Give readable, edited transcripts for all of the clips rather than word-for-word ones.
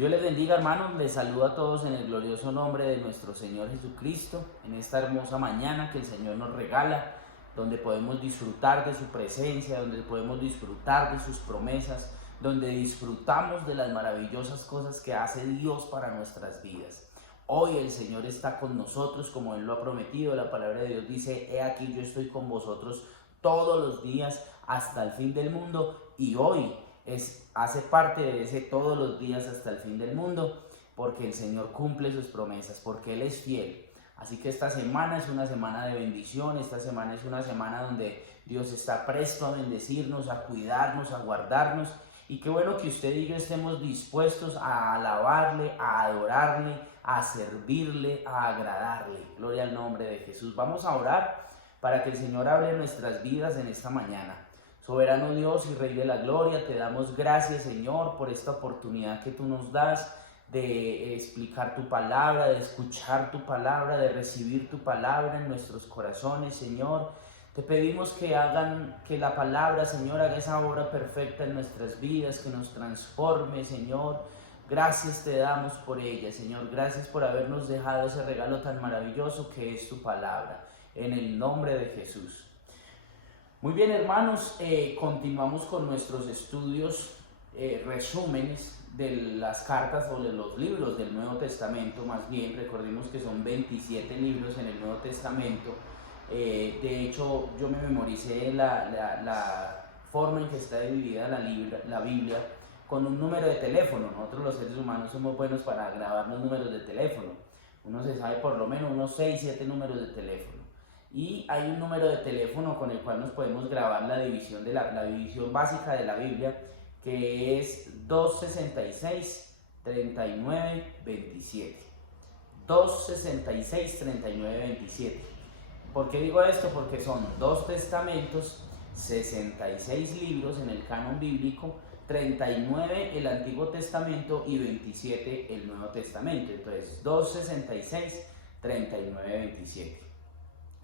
Dios les bendiga, hermanos. Les saludo a todos en el glorioso nombre de nuestro Señor Jesucristo, en esta hermosa mañana que el Señor nos regala, donde podemos disfrutar de su presencia, donde podemos disfrutar de sus promesas, donde disfrutamos de las maravillosas cosas que hace Dios para nuestras vidas. Hoy el Señor está con nosotros como Él lo ha prometido. La palabra de Dios dice: he aquí yo estoy con vosotros todos los días hasta el fin del mundo. Y hoy hace parte de ese todos los días hasta el fin del mundo, porque el Señor cumple sus promesas, porque Él es fiel. Así que esta semana es una semana de bendición, esta semana es una semana donde Dios está presto a bendecirnos, a cuidarnos, a guardarnos. Y qué bueno que usted y yo estemos dispuestos a alabarle, a adorarle, a servirle, a agradarle. Gloria al nombre de Jesús. Vamos a orar para que el Señor hable nuestras vidas en esta mañana. Soberano Dios y Rey de la Gloria, te damos gracias, Señor, por esta oportunidad que tú nos das de explicar tu palabra, de escuchar tu palabra, de recibir tu palabra en nuestros corazones, Señor. Te pedimos que la palabra, Señor, haga esa obra perfecta en nuestras vidas, que nos transforme, Señor. Gracias te damos por ella, Señor. Gracias por habernos dejado ese regalo tan maravilloso que es tu palabra. En el nombre de Jesús. Muy bien, hermanos, continuamos con nuestros estudios, resúmenes de las cartas o de los libros del Nuevo Testamento. Más bien, recordemos que son 27 libros en el Nuevo Testamento. De hecho, yo me memoricé la forma en que está dividida la Biblia con un número de teléfono. Nosotros los seres humanos somos buenos para grabar los números de teléfono. Uno se sabe por lo menos unos 6, 7 números de teléfono. Y hay un número de teléfono con el cual nos podemos grabar la división, la división básica de la Biblia, que es 266 39 27. 266 39 27. ¿Por qué digo esto? Porque son 2 testamentos, 66 libros en el canon bíblico, 39 el Antiguo Testamento y 27 el Nuevo Testamento. Entonces 266 39 27.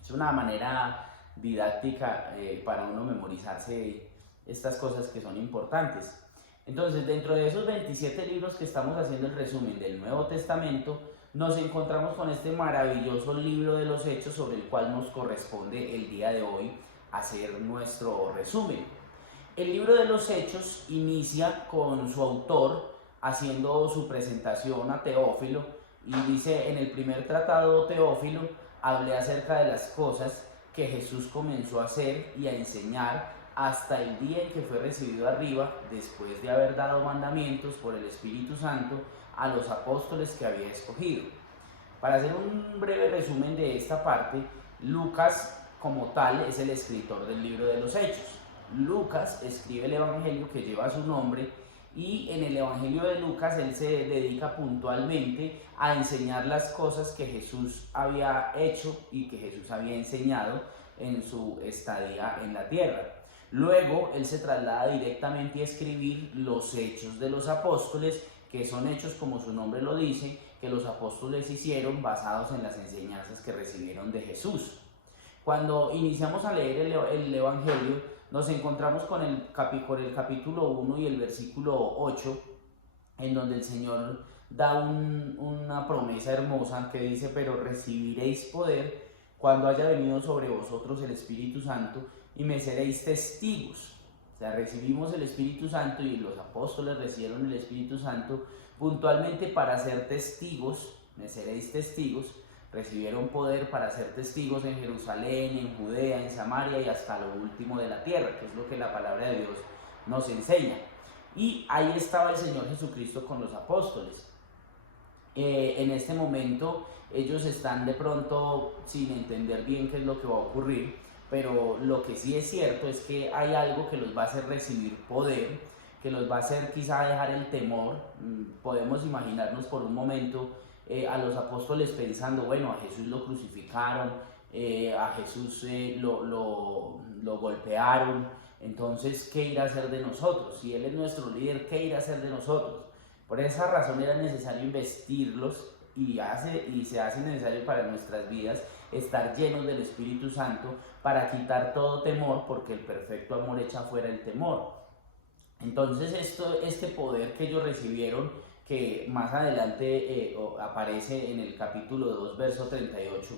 Es una manera didáctica para uno memorizarse estas cosas que son importantes. Entonces, dentro de esos 27 libros que estamos haciendo el resumen del Nuevo Testamento, nos encontramos con este maravilloso libro de los Hechos, sobre el cual nos corresponde el día de hoy hacer nuestro resumen. El libro de los Hechos inicia con su autor haciendo su presentación a Teófilo y dice: en el primer tratado, Teófilo, hablé acerca de las cosas que Jesús comenzó a hacer y a enseñar hasta el día en que fue recibido arriba, después de haber dado mandamientos por el Espíritu Santo a los apóstoles que había escogido. Para hacer un breve resumen de esta parte, Lucas como tal es el escritor del libro de los Hechos. Lucas escribe el evangelio que lleva su nombre, y en el evangelio de Lucas él se dedica puntualmente a enseñar las cosas que Jesús había hecho y que Jesús había enseñado en su estadía en la tierra. Luego él se traslada directamente a escribir los Hechos de los Apóstoles, que son hechos, como su nombre lo dice, que los apóstoles hicieron basados en las enseñanzas que recibieron de Jesús. Cuando iniciamos a leer el evangelio, nos encontramos con el capítulo 1 y el versículo 8, en donde el Señor da una promesa hermosa que dice: pero recibiréis poder cuando haya venido sobre vosotros el Espíritu Santo, y me seréis testigos. O sea, recibimos el Espíritu Santo, y los apóstoles recibieron el Espíritu Santo puntualmente para ser testigos. Me seréis testigos. Recibieron poder para ser testigos en Jerusalén, en Judea, en Samaria y hasta lo último de la tierra, que es lo que la palabra de Dios nos enseña. Y ahí estaba el Señor Jesucristo con los apóstoles. En este momento ellos están de pronto sin entender bien qué es lo que va a ocurrir, pero lo que sí es cierto es que hay algo que los va a hacer recibir poder, que los va a hacer quizá dejar el temor. Podemos imaginarnos por un momento a los apóstoles pensando: bueno, a Jesús lo crucificaron, a Jesús lo golpearon, entonces ¿qué irá a hacer de nosotros? Si Él es nuestro líder, ¿qué irá a hacer de nosotros? Por esa razón era necesario investirlos, y se hace necesario para nuestras vidas estar llenos del Espíritu Santo para quitar todo temor, porque el perfecto amor echa fuera el temor. Entonces este poder que ellos recibieron que más adelante aparece en el capítulo 2, verso 38,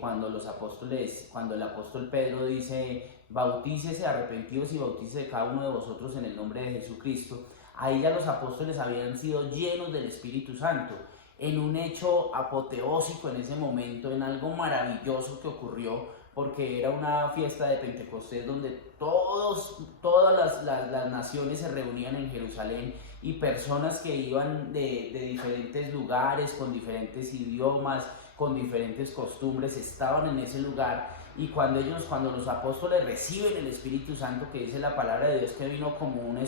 cuando el apóstol Pedro dice, bautícese, arrepentidos y bautícese cada uno de vosotros en el nombre de Jesucristo. Ahí ya los apóstoles habían sido llenos del Espíritu Santo, en un hecho apoteósico en ese momento, en algo maravilloso que ocurrió, porque era una fiesta de Pentecostés donde todas las naciones se reunían en Jerusalén, y personas que iban de diferentes lugares, con diferentes idiomas, con diferentes costumbres, estaban en ese lugar. Y cuando los apóstoles reciben el Espíritu Santo, que dice la palabra de Dios que vino como un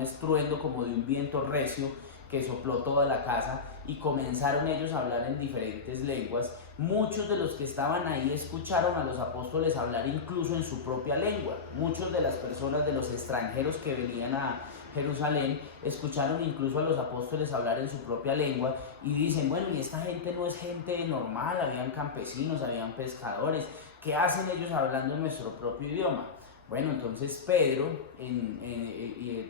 estruendo, como de un viento recio, que sopló toda la casa, y comenzaron ellos a hablar en diferentes lenguas, muchos de los que estaban ahí escucharon a los apóstoles hablar incluso en su propia lengua. Muchos de las personas, de los extranjeros que venían a Jerusalén, escucharon incluso a los apóstoles hablar en su propia lengua, y dicen, bueno, y esta gente no es gente normal, habían campesinos, habían pescadores, ¿qué hacen ellos hablando en nuestro propio idioma? Bueno, entonces Pedro,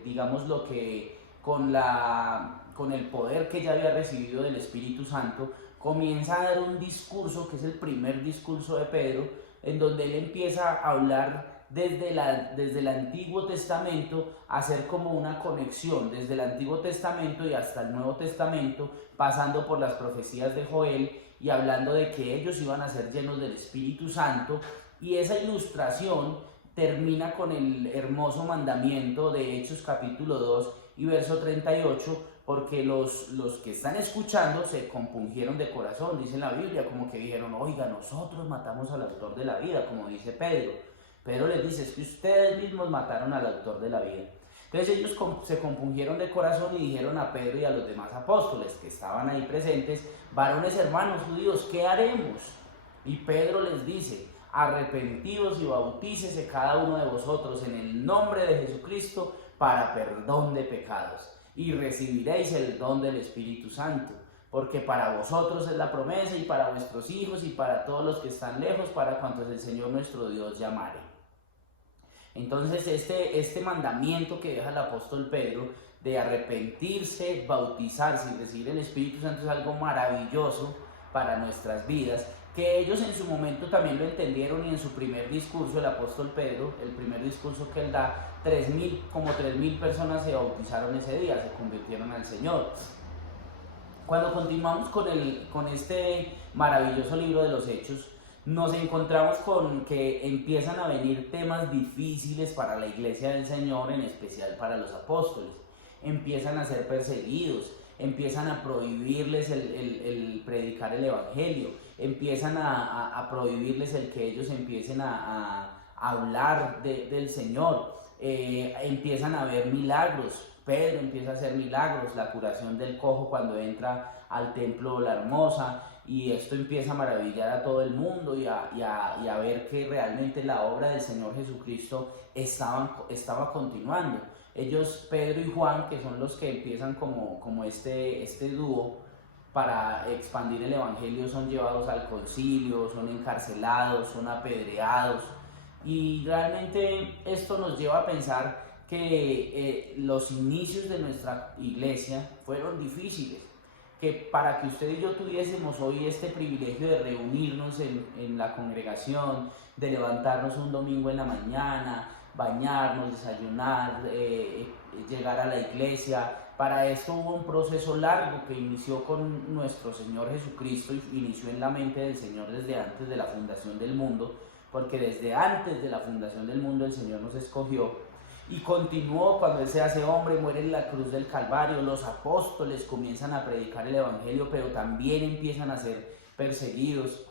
digamos lo que con el poder que ya había recibido del Espíritu Santo, comienza a dar un discurso, que es el primer discurso de Pedro, en donde él empieza a hablar desde el Antiguo Testamento, a hacer como una conexión desde el Antiguo Testamento y hasta el Nuevo Testamento, pasando por las profecías de Joel, y hablando de que ellos iban a ser llenos del Espíritu Santo. Y esa ilustración termina con el hermoso mandamiento de Hechos capítulo 2 y verso 38, porque los que están escuchando se compungieron de corazón, dice la Biblia, como que dijeron, oiga, nosotros matamos al autor de la vida, como dice Pedro. Pedro les dice, es que ustedes mismos mataron al autor de la vida. Entonces ellos se compungieron de corazón y dijeron a Pedro y a los demás apóstoles que estaban ahí presentes, varones hermanos judíos, ¿qué haremos? Y Pedro les dice, arrepentidos y bautícese cada uno de vosotros en el nombre de Jesucristo para perdón de pecados, y recibiréis el don del Espíritu Santo, porque para vosotros es la promesa, y para vuestros hijos, y para todos los que están lejos, para cuantos el Señor nuestro Dios llamare. Entonces este mandamiento que deja el apóstol Pedro de arrepentirse, bautizarse y recibir el Espíritu Santo es algo maravilloso para nuestras vidas, que ellos en su momento también lo entendieron, y en su primer discurso, el apóstol Pedro, el primer discurso que él da, como 3.000 personas se bautizaron ese día, se convirtieron al Señor. Cuando continuamos con este maravilloso libro de los Hechos, nos encontramos con que empiezan a venir temas difíciles para la iglesia del Señor, en especial para los apóstoles. Empiezan a ser perseguidos, empiezan a prohibirles el predicar el evangelio, empiezan a prohibirles el que ellos empiecen a hablar del Señor, empiezan a ver milagros. Pedro empieza a hacer milagros, la curación del cojo cuando entra al templo La Hermosa, y esto empieza a maravillar a todo el mundo, y a ver que realmente la obra del Señor Jesucristo estaba continuando. Ellos, Pedro y Juan, que son los que empiezan como este dúo para expandir el evangelio, son llevados al concilio, son encarcelados, son apedreados, y realmente esto nos lleva a pensar que los inicios de nuestra iglesia fueron difíciles, que para que usted y yo tuviésemos hoy este privilegio de reunirnos en la congregación, de levantarnos un domingo en la mañana, bañarnos, desayunar, llegar a la iglesia, para esto hubo un proceso largo que inició con nuestro Señor Jesucristo, y inició en la mente del Señor desde antes de la fundación del mundo, porque desde antes de la fundación del mundo el Señor nos escogió, y continuó cuando Él se hace hombre, muere en la cruz del Calvario. Los apóstoles comienzan a predicar el evangelio, pero también empiezan a ser perseguidos.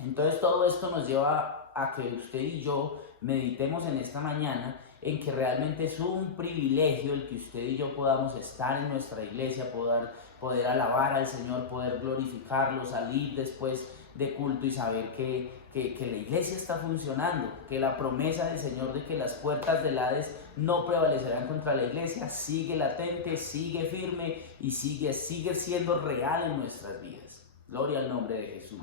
Entonces todo esto nos lleva a que usted y yo meditemos en esta mañana en que realmente es un privilegio el que usted y yo podamos estar en nuestra iglesia, poder alabar al Señor, poder glorificarlo, salir después de culto y saber que la iglesia está funcionando, que la promesa del Señor de que las puertas del Hades no prevalecerán contra la iglesia sigue latente, sigue firme y sigue siendo real en nuestras vidas. Gloria al nombre de Jesús.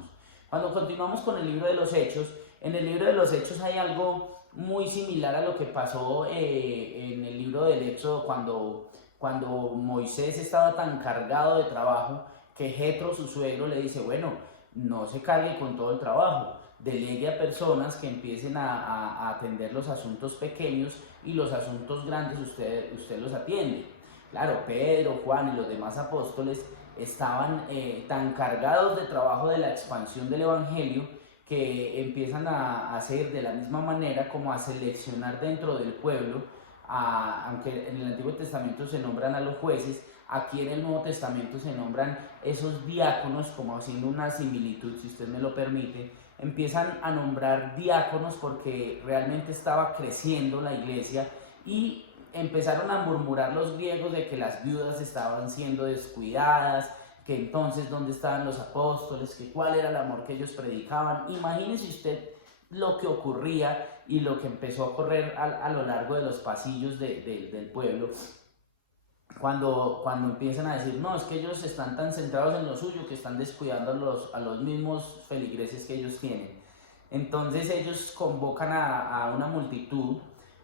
Cuando continuamos con el libro de los Hechos, en el libro de los Hechos hay algo muy similar a lo que pasó en el libro del Éxodo, cuando cuando Moisés estaba tan cargado de trabajo que Jetro, su suegro, le dice, bueno, no se cargue con todo el trabajo, delegue a personas que empiecen a atender los asuntos pequeños y los asuntos grandes usted los atiende. Claro, Pedro, Juan y los demás apóstoles estaban tan cargados de trabajo de la expansión del Evangelio que empiezan a hacer de la misma manera como a seleccionar dentro del pueblo, aunque en el Antiguo Testamento se nombran a los jueces, aquí en el Nuevo Testamento se nombran esos diáconos, como haciendo una similitud, si usted me lo permite, empiezan a nombrar diáconos porque realmente estaba creciendo la iglesia y empezaron a murmurar los griegos de que las viudas estaban siendo descuidadas, que entonces dónde estaban los apóstoles, que cuál era el amor que ellos predicaban. Imagínese usted lo que ocurría y lo que empezó a correr a lo largo de los pasillos del pueblo, cuando empiezan a decir, no, es que ellos están tan centrados en lo suyo que están descuidando a los mismos feligreses que ellos tienen. Entonces ellos convocan a una multitud,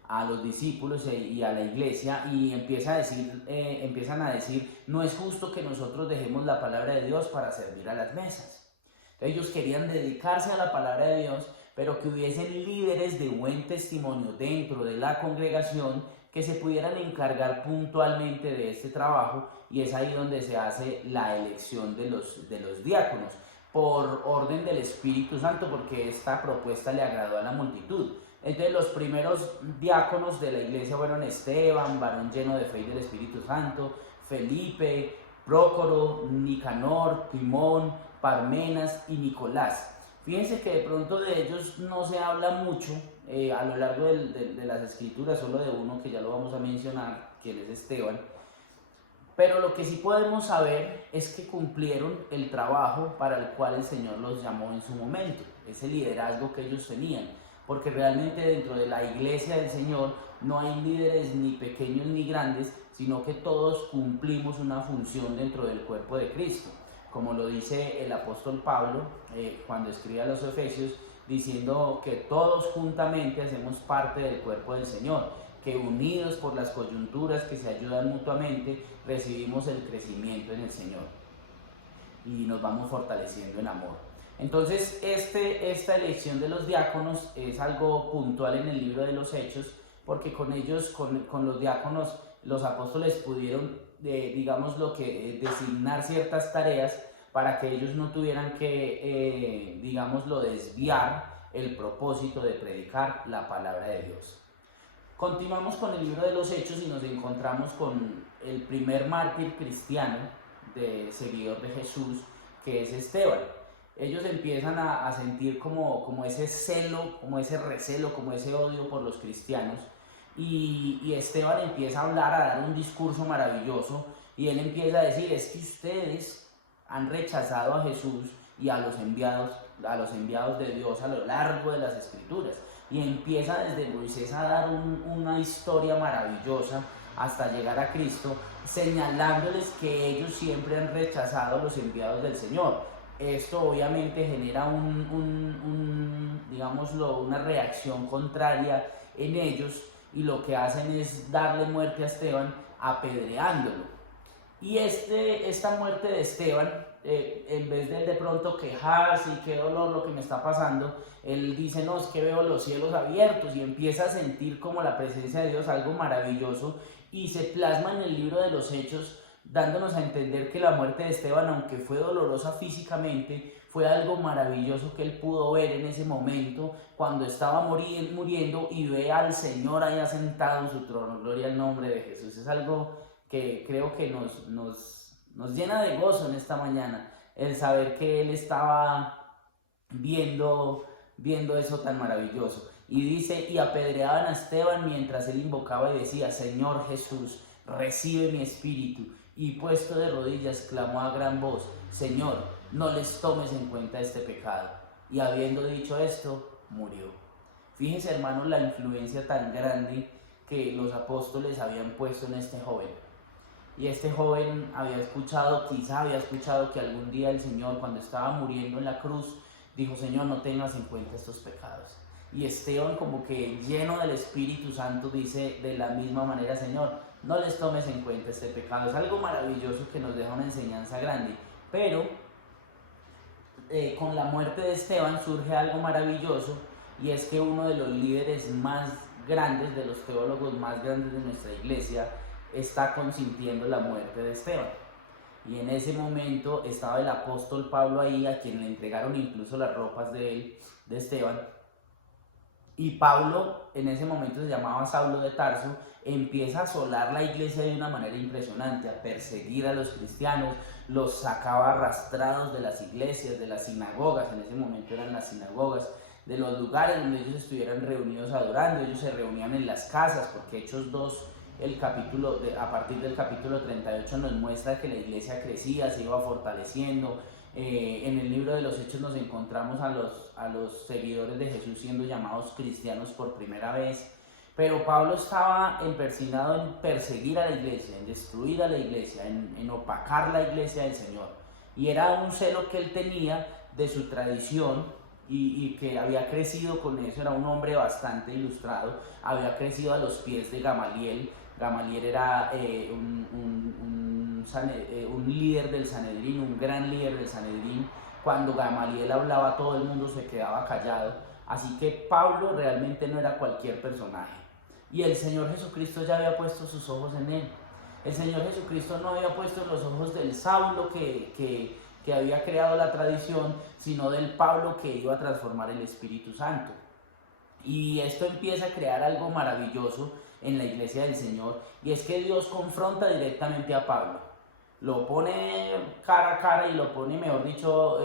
a los discípulos y a la iglesia, y empiezan a decir, no es justo que nosotros dejemos la palabra de Dios para servir a las mesas. Entonces ellos querían dedicarse a la palabra de Dios, pero que hubiesen líderes de buen testimonio dentro de la congregación que se pudieran encargar puntualmente de este trabajo, y es ahí donde se hace la elección de los diáconos, por orden del Espíritu Santo, porque esta propuesta le agradó a la multitud. Entonces los primeros diáconos de la iglesia fueron Esteban, varón lleno de fe y del Espíritu Santo, Felipe, Prócoro, Nicanor, Timón, Parmenas y Nicolás. Fíjense que de pronto de ellos no se habla mucho a lo largo de las escrituras, solo de uno que ya lo vamos a mencionar, quien es Esteban. Pero lo que sí podemos saber es que cumplieron el trabajo para el cual el Señor los llamó en su momento, ese liderazgo que ellos tenían, porque realmente dentro de la iglesia del Señor no hay líderes ni pequeños ni grandes, sino que todos cumplimos una función dentro del cuerpo de Cristo, como lo dice el apóstol Pablo cuando escribe a los Efesios, diciendo que todos juntamente hacemos parte del cuerpo del Señor, que unidos por las coyunturas que se ayudan mutuamente, recibimos el crecimiento en el Señor y nos vamos fortaleciendo en amor. Entonces esta elección de los diáconos es algo puntual en el libro de los Hechos, porque con ellos, con los diáconos, los apóstoles pudieron, designar ciertas tareas para que ellos no tuvieran que, desviar el propósito de predicar la palabra de Dios. Continuamos con el libro de los Hechos y nos encontramos con el primer mártir cristiano, seguidor de Jesús, que es Esteban. Ellos empiezan a sentir como ese celo, como ese recelo, como ese odio por los cristianos, y Esteban empieza a hablar, a dar un discurso maravilloso, y él empieza a decir, es que ustedes han rechazado a Jesús y a los enviados de Dios a lo largo de las Escrituras, y empieza desde Moisés a dar una historia maravillosa hasta llegar a Cristo, señalándoles que ellos siempre han rechazado a los enviados del Señor. Esto obviamente genera una reacción contraria en ellos, y lo que hacen es darle muerte a Esteban apedreándolo. Y esta muerte de Esteban, en vez de pronto quejarse y qué dolor lo que me está pasando, él dice, no, es que veo los cielos abiertos, y empieza a sentir como la presencia de Dios, algo maravilloso, y se plasma en el libro de los Hechos, dándonos a entender que la muerte de Esteban, aunque fue dolorosa físicamente, fue algo maravilloso que él pudo ver en ese momento, cuando estaba muriendo y ve al Señor allá sentado en su trono. Gloria al nombre de Jesús. Es algo que creo que nos llena de gozo en esta mañana, el saber que él estaba viendo eso tan maravilloso. Y dice, y apedreaban a Esteban mientras él invocaba y decía, Señor Jesús, recibe mi espíritu. Y puesto de rodillas clamó a gran voz, Señor, no les tomes en cuenta este pecado. Y habiendo dicho esto, murió. Fíjense, hermanos, la influencia tan grande que los apóstoles habían puesto en este joven. Y este joven quizá había escuchado que algún día el Señor, cuando estaba muriendo en la cruz, dijo, Señor, no tengas en cuenta estos pecados. Y Esteban, como que lleno del Espíritu Santo, dice de la misma manera, Señor, no les tomes en cuenta este pecado. Es algo maravilloso que nos deja una enseñanza grande, pero con la muerte de Esteban surge algo maravilloso, y es que uno de los líderes más grandes, de los teólogos más grandes de nuestra iglesia, está consintiendo la muerte de Esteban. Y en ese momento estaba el apóstol Pablo ahí, a quien le entregaron incluso las ropas de él, de Esteban. Y Pablo, en ese momento se llamaba Saulo de Tarso, empieza a asolar la iglesia de una manera impresionante, a perseguir a los cristianos, los sacaba arrastrados de las iglesias, de las sinagogas, en ese momento eran las sinagogas, de los lugares donde ellos estuvieran reunidos adorando. Ellos se reunían en las casas, porque Hechos 2, a partir del capítulo 38 nos muestra que la iglesia crecía, se iba fortaleciendo. En el libro de los Hechos nos encontramos a los seguidores de Jesús siendo llamados cristianos por primera vez. Pero Pablo estaba empecinado en perseguir a la iglesia, en destruir a la iglesia, en opacar la iglesia del Señor. Y era un celo que él tenía de su tradición, y que había crecido con eso. Era un hombre bastante ilustrado, había crecido a los pies de Gamaliel. Gamaliel era un líder del Sanedrín, un gran líder del Sanedrín. Cuando Gamaliel hablaba, todo el mundo se quedaba callado. Así que Pablo realmente no era cualquier personaje. Y el Señor Jesucristo ya había puesto sus ojos en él. El Señor Jesucristo no había puesto los ojos del Saulo que había creado la tradición, sino del Pablo que iba a transformar el Espíritu Santo. Y esto empieza a crear algo maravilloso en la iglesia del Señor, y es que Dios confronta directamente a Pablo. Lo pone cara a cara y lo pone, mejor dicho,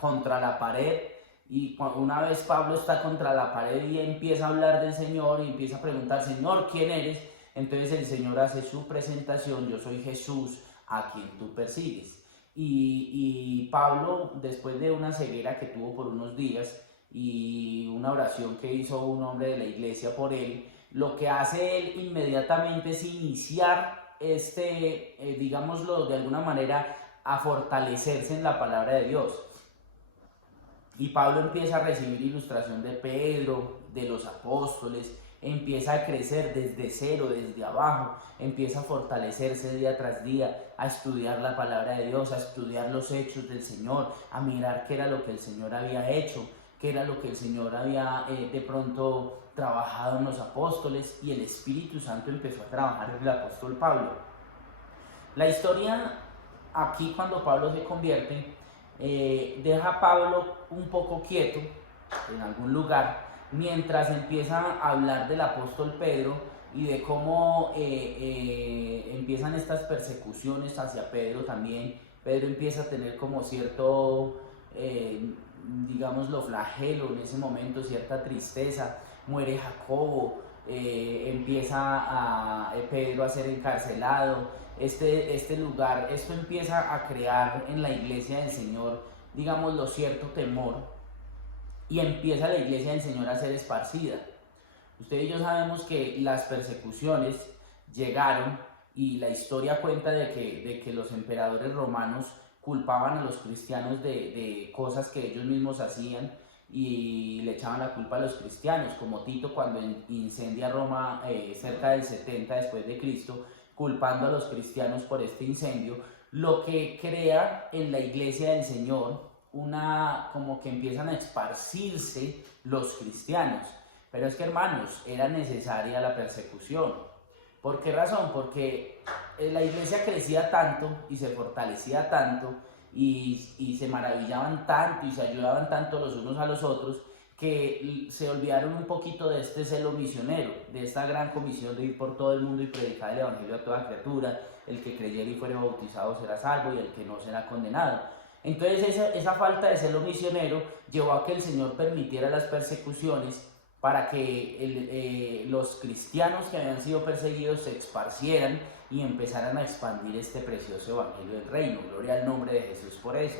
contra la pared. Y una vez Pablo está contra la pared y empieza a hablar del Señor y empieza a preguntar: Señor, ¿quién eres? Entonces el Señor hace su presentación: yo soy Jesús a quien tú persigues. Y Pablo, después de una ceguera que tuvo por unos días y una oración que hizo un hombre de la iglesia por él, lo que hace él inmediatamente es iniciar digámoslo de alguna manera, a fortalecerse en la palabra de Dios. Y Pablo empieza a recibir ilustración de Pedro, de los apóstoles, empieza a crecer desde cero, desde abajo, empieza a fortalecerse día tras día, a estudiar la palabra de Dios, a estudiar los hechos del Señor, a mirar qué era lo que el Señor había hecho, qué era lo que el Señor había de pronto trabajado en los apóstoles, y el Espíritu Santo empezó a trabajar en el apóstol Pablo. La historia aquí, cuando Pablo se convierte, deja a Pablo un poco quieto en algún lugar, mientras empieza a hablar del apóstol Pedro y de cómo empiezan estas persecuciones hacia Pedro también. Pedro empieza a tener como cierto, digámoslo, flagelo en ese momento, cierta tristeza. Muere Jacobo, empieza Pedro a ser encarcelado. Esto empieza a crear en la iglesia del Señor, digámoslo, cierto temor, y empieza la iglesia del Señor a ser esparcida. Usted y yo sabemos que las persecuciones llegaron, y la historia cuenta de que los emperadores romanos culpaban a los cristianos de cosas que ellos mismos hacían, y le echaban la culpa a los cristianos, como Tito cuando incendia Roma cerca del 70 después de Cristo, culpando a los cristianos por este incendio, lo que crea en la iglesia del Señor como que empiezan a esparcirse los cristianos. Pero es que, hermanos, era necesaria la persecución. ¿Por qué razón? Porque la iglesia crecía tanto y se fortalecía tanto, y se maravillaban tanto y se ayudaban tanto los unos a los otros, que se olvidaron un poquito de este celo misionero, de esta gran comisión de ir por todo el mundo y predicar el evangelio a toda criatura. El que creyere y fuere bautizado será salvo, y el que no será condenado. Entonces esa falta de celo misionero llevó a que el Señor permitiera las persecuciones, para que los cristianos que habían sido perseguidos se esparcieran y empezaran a expandir este precioso evangelio del reino. Gloria al nombre de Jesús por eso.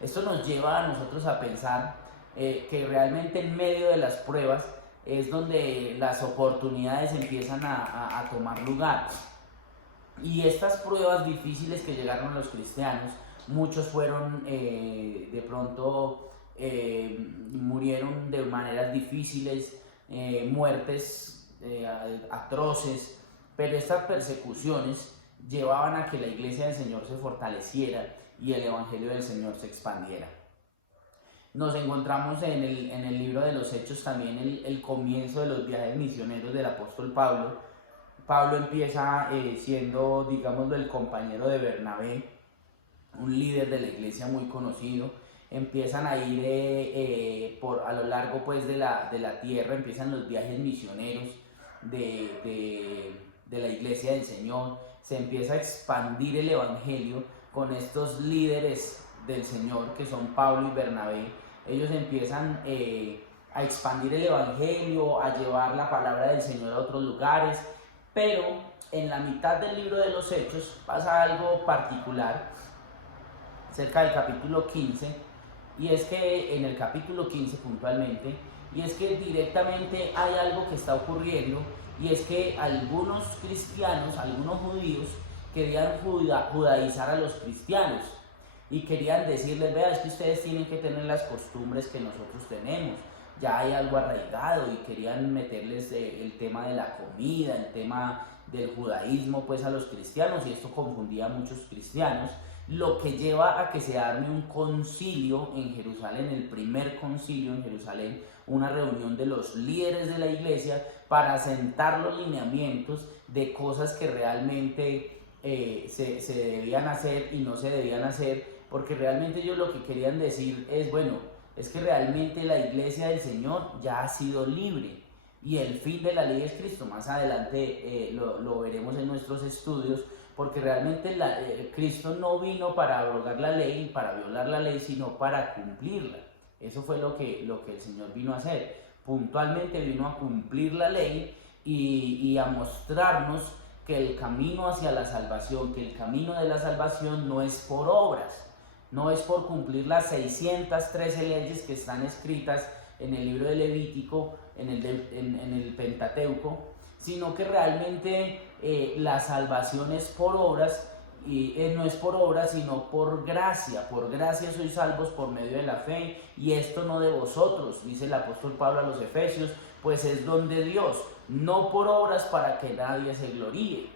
Esto nos lleva a nosotros a pensar que realmente en medio de las pruebas es donde las oportunidades empiezan a tomar lugar. Y estas pruebas difíciles que llegaron a los cristianos, muchos fueron de pronto murieron de maneras difíciles, muertes atroces, pero estas persecuciones llevaban a que la iglesia del Señor se fortaleciera y el evangelio del Señor se expandiera. Nos encontramos en el libro de los Hechos también el comienzo de los viajes misioneros del apóstol Pablo. Pablo empieza siendo, digámoslo, el compañero de Bernabé, un líder de la iglesia muy conocido. Empiezan a ir a lo largo pues, de la tierra, empiezan los viajes misioneros de la iglesia del Señor. Se empieza a expandir el evangelio con estos líderes del Señor que son Pablo y Bernabé. Ellos empiezan a expandir el evangelio, a llevar la palabra del Señor a otros lugares, pero en la mitad del libro de los Hechos pasa algo particular, cerca del capítulo 15, y es que en el capítulo 15 puntualmente, y es que directamente hay algo que está ocurriendo, y es que algunos cristianos, algunos judíos, querían judaizar a los cristianos, y querían decirles, vea, es que ustedes tienen que tener las costumbres que nosotros tenemos, ya hay algo arraigado, y querían meterles el tema de la comida, el tema del judaísmo pues a los cristianos, y esto confundía a muchos cristianos, lo que lleva a que se arme un concilio en Jerusalén, el primer concilio en Jerusalén, una reunión de los líderes de la iglesia para sentar los lineamientos de cosas que realmente se debían hacer y no se debían hacer, porque realmente ellos lo que querían decir es, bueno, es que realmente la iglesia del Señor ya ha sido libre y el fin de la ley es Cristo. Más adelante lo veremos en nuestros estudios, porque realmente Cristo no vino para abrogar la ley, para violar la ley, sino para cumplirla. Eso fue lo que el Señor vino a hacer. Puntualmente vino a cumplir la ley y a mostrarnos que el camino hacia la salvación, que el camino de la salvación no es por obras, no es por cumplir las 613 leyes que están escritas en el libro de Levítico, en el Pentateuco, sino que realmente la salvación es por obras, y no es por obras sino por gracia sois salvos por medio de la fe, y esto no de vosotros, dice el apóstol Pablo a los Efesios, pues es don de Dios, no por obras para que nadie se gloríe.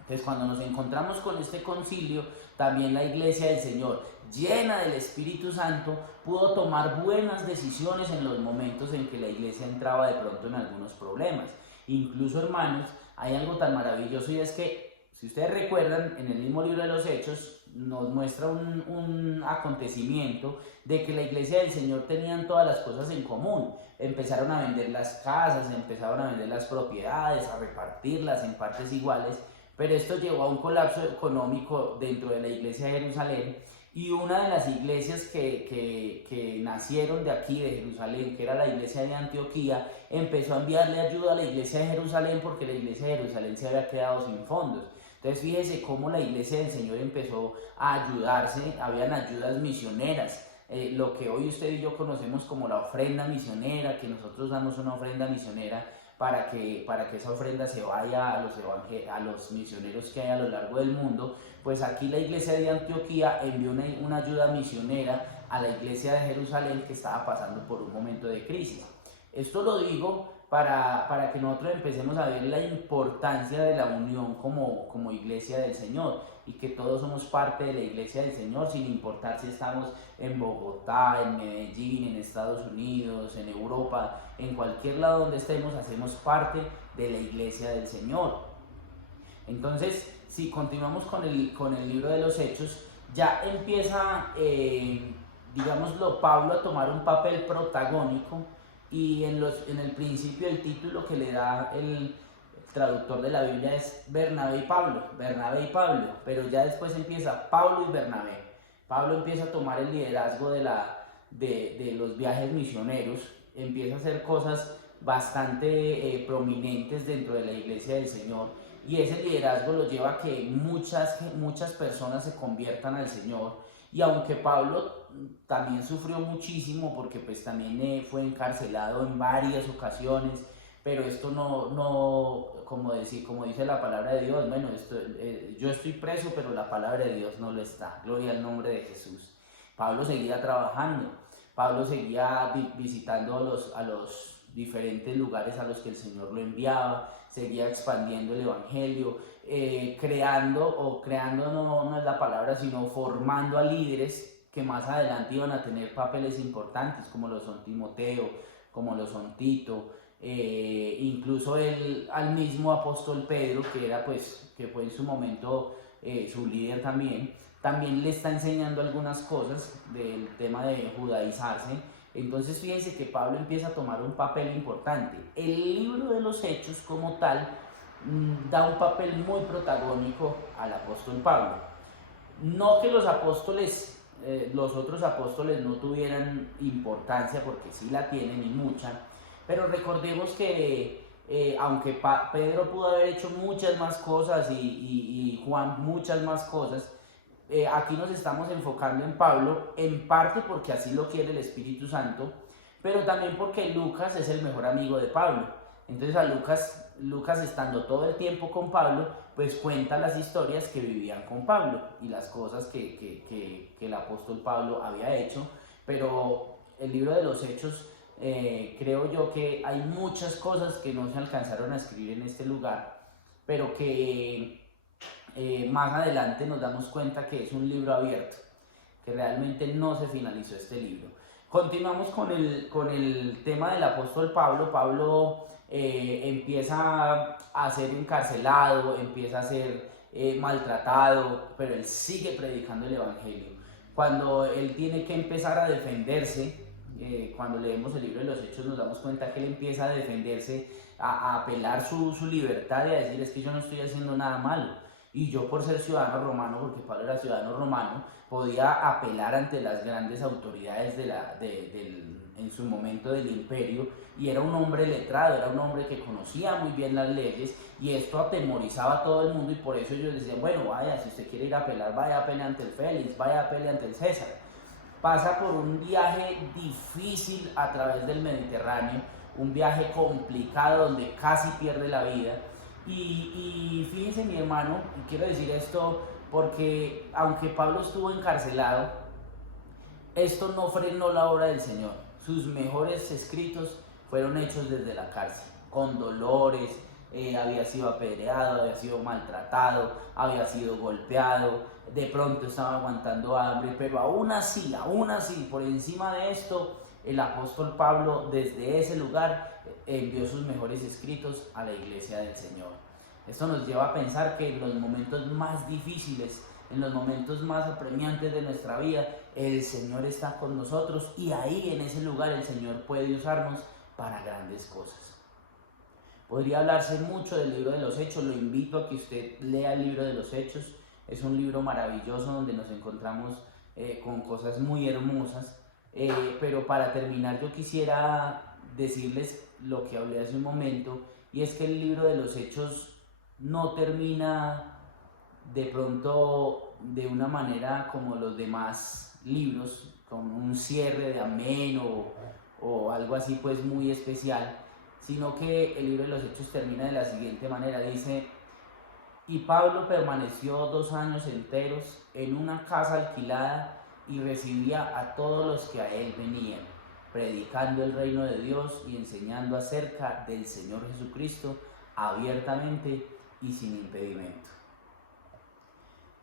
Entonces, cuando nos encontramos con este concilio, también la iglesia del Señor, llena del Espíritu Santo, pudo tomar buenas decisiones en los momentos en que la iglesia entraba de pronto en algunos problemas. Incluso, hermanos, hay algo tan maravilloso, y es que, si ustedes recuerdan, en el mismo libro de los Hechos nos muestra un acontecimiento de que la iglesia del Señor tenían todas las cosas en común. Empezaron a vender las casas, empezaron a vender las propiedades, a repartirlas en partes iguales, pero esto llevó a un colapso económico dentro de la iglesia de Jerusalén, y una de las iglesias que nacieron de aquí, de Jerusalén, que era la iglesia de Antioquía, empezó a enviarle ayuda a la iglesia de Jerusalén, porque la iglesia de Jerusalén se había quedado sin fondos. Entonces fíjese cómo la iglesia del Señor empezó a ayudarse, habían ayudas misioneras, lo que hoy usted y yo conocemos como la ofrenda misionera, que nosotros damos una ofrenda misionera para que esa ofrenda se vaya a los misioneros que hay a lo largo del mundo. Pues aquí la iglesia de Antioquía envió una ayuda misionera a la iglesia de Jerusalén, que estaba pasando por un momento de crisis. Esto lo digo para que nosotros empecemos a ver la importancia de la unión como iglesia del Señor, y que todos somos parte de la iglesia del Señor, sin importar si estamos en Bogotá, en Medellín, en Estados Unidos, en Europa, en cualquier lado donde estemos, hacemos parte de la iglesia del Señor. Entonces, si continuamos con el libro de los Hechos, ya empieza, digámoslo, Pablo a tomar un papel protagónico, y en el principio el título que le da el traductor de la Biblia es Bernabé y Pablo, pero ya después empieza Pablo y Bernabé. Pablo empieza a tomar el liderazgo de los viajes misioneros, empieza a hacer cosas bastante prominentes dentro de la iglesia del Señor, y ese liderazgo lo lleva a que muchas personas se conviertan al Señor. Y aunque Pablo también sufrió muchísimo, porque pues también fue encarcelado en varias ocasiones, pero esto como dice la palabra de Dios, bueno, yo estoy preso, pero la palabra de Dios no lo está. Gloria al nombre de Jesús. Pablo seguía trabajando, Pablo seguía visitando a los diferentes lugares a los que el Señor lo enviaba, seguía expandiendo el evangelio, creando no es la palabra, sino formando a líderes que más adelante iban a tener papeles importantes, como lo son Timoteo, como lo son Tito, incluso al mismo apóstol Pedro, que fue en su momento su líder también le está enseñando algunas cosas del tema de judaizarse. Entonces fíjense que Pablo empieza a tomar un papel importante. El libro de los Hechos como tal da un papel muy protagónico al apóstol Pablo. No que los otros apóstoles no tuvieran importancia, porque sí la tienen y mucha, pero recordemos que aunque Pedro pudo haber hecho muchas más cosas y Juan muchas más cosas, aquí nos estamos enfocando en Pablo, en parte porque así lo quiere el Espíritu Santo, pero también porque Lucas es el mejor amigo de Pablo. Entonces a Lucas estando todo el tiempo con Pablo, pues cuenta las historias que vivían con Pablo y las cosas que el apóstol Pablo había hecho. Pero el libro de los Hechos, creo yo que hay muchas cosas que no se alcanzaron a escribir en este lugar, pero que más adelante nos damos cuenta que es un libro abierto, que realmente no se finalizó este libro. Continuamos con el tema del apóstol Pablo. Pablo empieza a ser encarcelado, empieza a ser maltratado, pero él sigue predicando el evangelio. Cuando él tiene que empezar a defenderse, cuando leemos el libro de los Hechos nos damos cuenta que él empieza a defenderse, a apelar su libertad y a decir: es que yo no estoy haciendo nada malo. Y yo, por ser ciudadano romano, porque Pablo era ciudadano romano, podía apelar ante las grandes autoridades en su momento del imperio, y era un hombre letrado, era un hombre que conocía muy bien las leyes, y esto atemorizaba a todo el mundo, y por eso ellos decían: bueno, vaya, si usted quiere ir a apelar, vaya a apelar ante el Félix, vaya a apelar ante el César. Pasa por un viaje difícil a través del Mediterráneo, un viaje complicado donde casi pierde la vida. Y fíjense, mi hermano, y quiero decir esto porque aunque Pablo estuvo encarcelado, esto no frenó la obra del Señor. Sus mejores escritos fueron hechos desde la cárcel, con dolores. Había sido apedreado, había sido maltratado, había sido golpeado, de pronto estaba aguantando hambre, pero aún así, por encima de esto, el apóstol Pablo desde ese lugar envió sus mejores escritos a la iglesia del Señor. Esto nos lleva a pensar que en los momentos más difíciles, en los momentos más apremiantes de nuestra vida, el Señor está con nosotros, y ahí en ese lugar el Señor puede usarnos para grandes cosas. Podría hablarse mucho del libro de los Hechos, lo invito a que usted lea el libro de los Hechos. Es un libro maravilloso donde nos encontramos con cosas muy hermosas, pero para terminar yo quisiera decirles lo que hablé hace un momento, y es que el libro de los Hechos no termina de pronto de una manera como los demás libros, con un cierre de amén o algo así pues muy especial, sino que el libro de los Hechos termina de la siguiente manera. Dice: y Pablo permaneció 2 años enteros en una casa alquilada y recibía a todos los que a él venían, predicando el reino de Dios y enseñando acerca del Señor Jesucristo abiertamente y sin impedimento.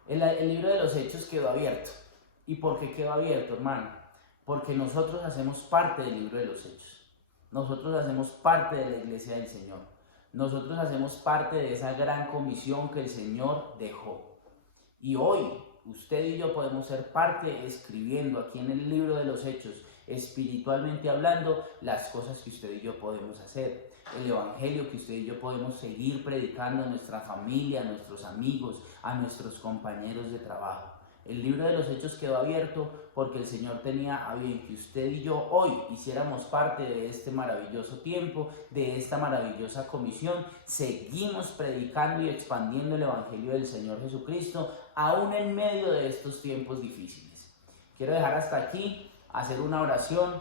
El libro de los Hechos quedó abierto. ¿Y por qué quedó abierto, hermano? Porque nosotros hacemos parte del libro de los Hechos. Nosotros hacemos parte de la iglesia del Señor. Nosotros hacemos parte de esa gran comisión que el Señor dejó. Y hoy usted y yo podemos ser parte, escribiendo aquí en el libro de los Hechos, espiritualmente hablando, las cosas que usted y yo podemos hacer, el evangelio que usted y yo podemos seguir predicando a nuestra familia, a nuestros amigos, a nuestros compañeros de trabajo. El libro de los Hechos quedó abierto porque el Señor tenía a bien que usted y yo hoy hiciéramos parte de este maravilloso tiempo, de esta maravillosa comisión. Seguimos predicando y expandiendo el evangelio del Señor Jesucristo, aún en medio de estos tiempos difíciles. Quiero dejar hasta aquí, hacer una oración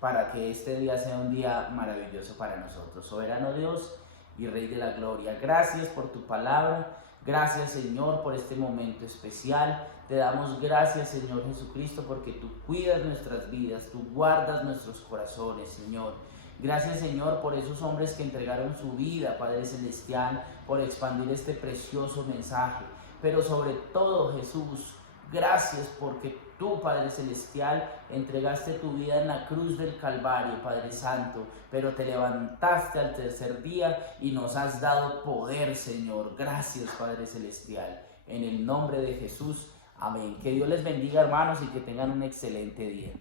para que este día sea un día maravilloso para nosotros. Soberano Dios y Rey de la Gloria, gracias por tu palabra. Gracias, Señor, por este momento especial. Te damos gracias, Señor Jesucristo, porque tú cuidas nuestras vidas, tú guardas nuestros corazones, Señor. Gracias, Señor, por esos hombres que entregaron su vida, Padre Celestial, por expandir este precioso mensaje. Pero sobre todo, Jesús, gracias porque tú, Padre Celestial, entregaste tu vida en la cruz del Calvario, Padre Santo, pero te levantaste al tercer día y nos has dado poder, Señor. Gracias, Padre Celestial. En el nombre de Jesús, amén. Que Dios les bendiga, hermanos, y que tengan un excelente día.